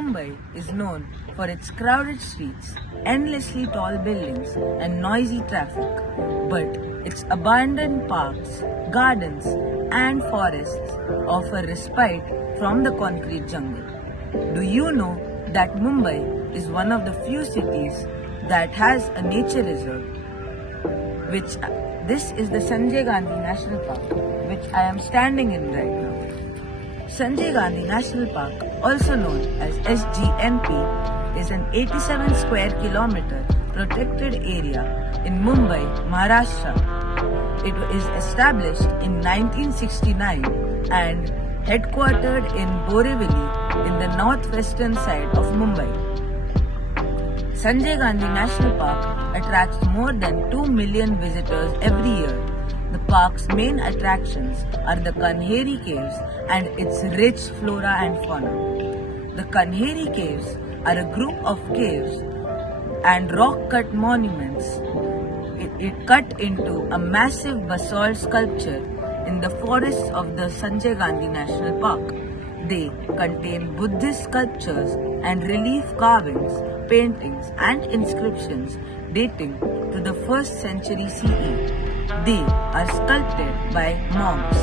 Mumbai is known for its crowded streets, endlessly tall buildings, and noisy traffic, but its abundant parks, gardens, and forests offer respite from the concrete jungle. Do you know that Mumbai is one of the few cities that has a nature reserve? This is the Sanjay Gandhi National Park, which I am standing in right now. Sanjay Gandhi National Park, also known as SGNP, is an 87 square kilometer protected area in Mumbai, Maharashtra. It is established in 1969 and headquartered in Borivali in the northwestern side of Mumbai. Sanjay Gandhi National Park attracts more than 2 million visitors every year. The park's main attractions are the Kanheri Caves and its rich flora and fauna. The Kanheri Caves are a group of caves and rock-cut monuments. It cut into a massive basalt sculpture in the forests of the Sanjay Gandhi National Park. They contain Buddhist sculptures and relief carvings, paintings and inscriptions dating to the 1st century CE. They are sculpted by monks.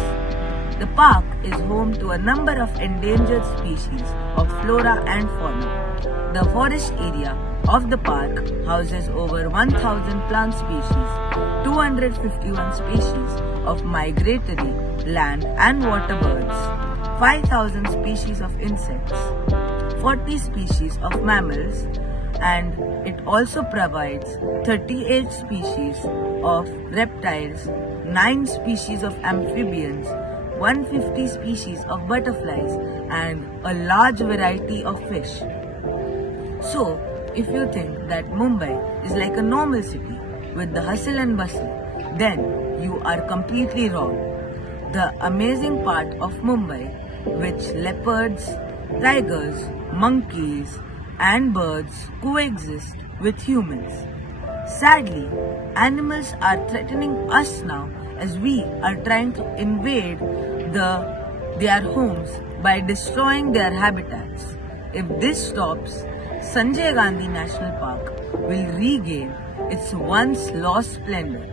The park is home to a number of endangered species of flora and fauna. The forest area of the park houses over 1,000 plant species, 251 species of migratory land and water birds, 5,000 species of insects, 40 species of mammals, and it also provides 38 species of reptiles, 9 species of amphibians, 150 species of butterflies, and a large variety of fish. So, if you think that Mumbai is like a normal city with the hustle and bustle, then you are completely wrong. The amazing part of Mumbai, which leopards, tigers, monkeys, and birds coexist with humans. Sadly, animals are threatening us now as we are trying to invade their homes by destroying their habitats. If this stops, Sanjay Gandhi National Park will regain its once lost splendor.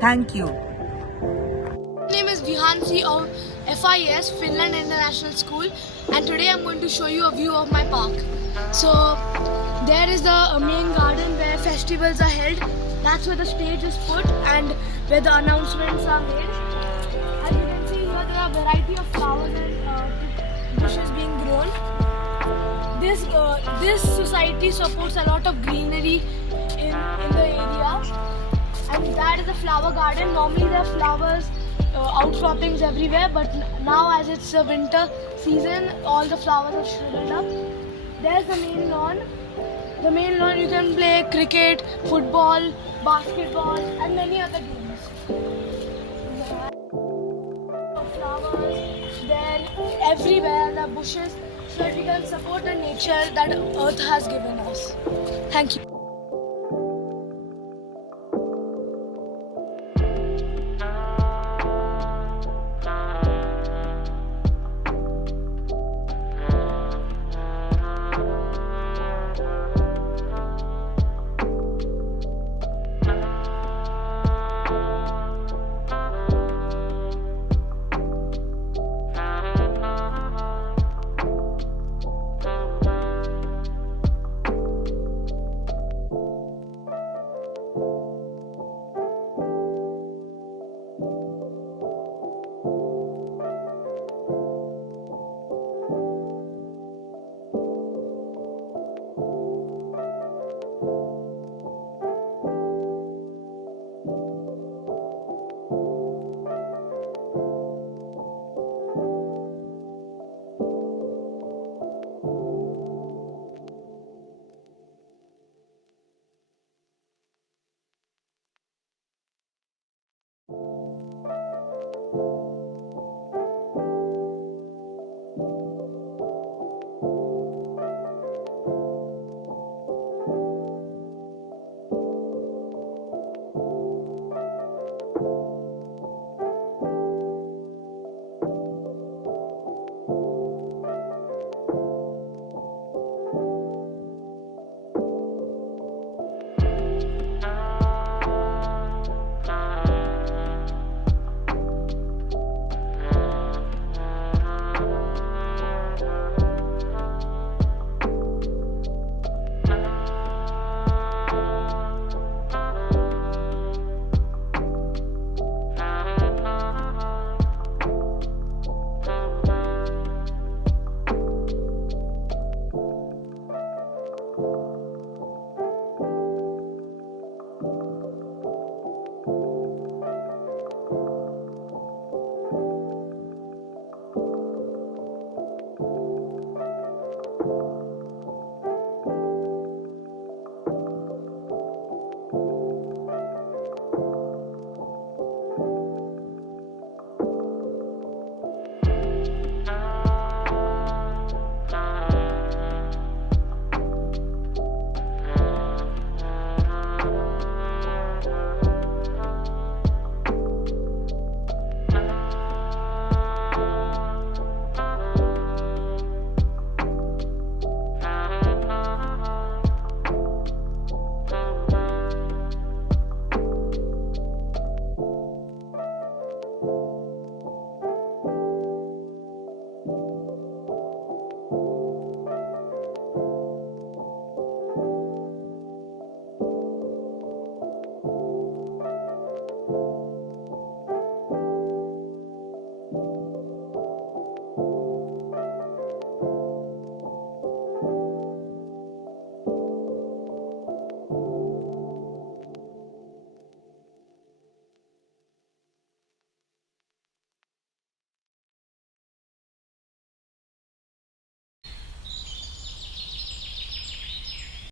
Thank you. My name is Vihansi of FIS, Finland International School, and today I'm going to show you a view of my park. So there is the main garden where festivals are held. That's where the stage is put and where the announcements are made. As you can see here, there are a variety of flowers and bushes being grown. This society supports a lot of greenery in the area, and that is a flower garden. Normally there are flowers outcroppings everywhere, but now as it's a winter season, all the flowers have shriveled up. There's the main lawn. The main lawn you can play cricket, football, basketball and many other games. Flowers, they're everywhere, the bushes, so that we can support the nature that Earth has given us. Thank you.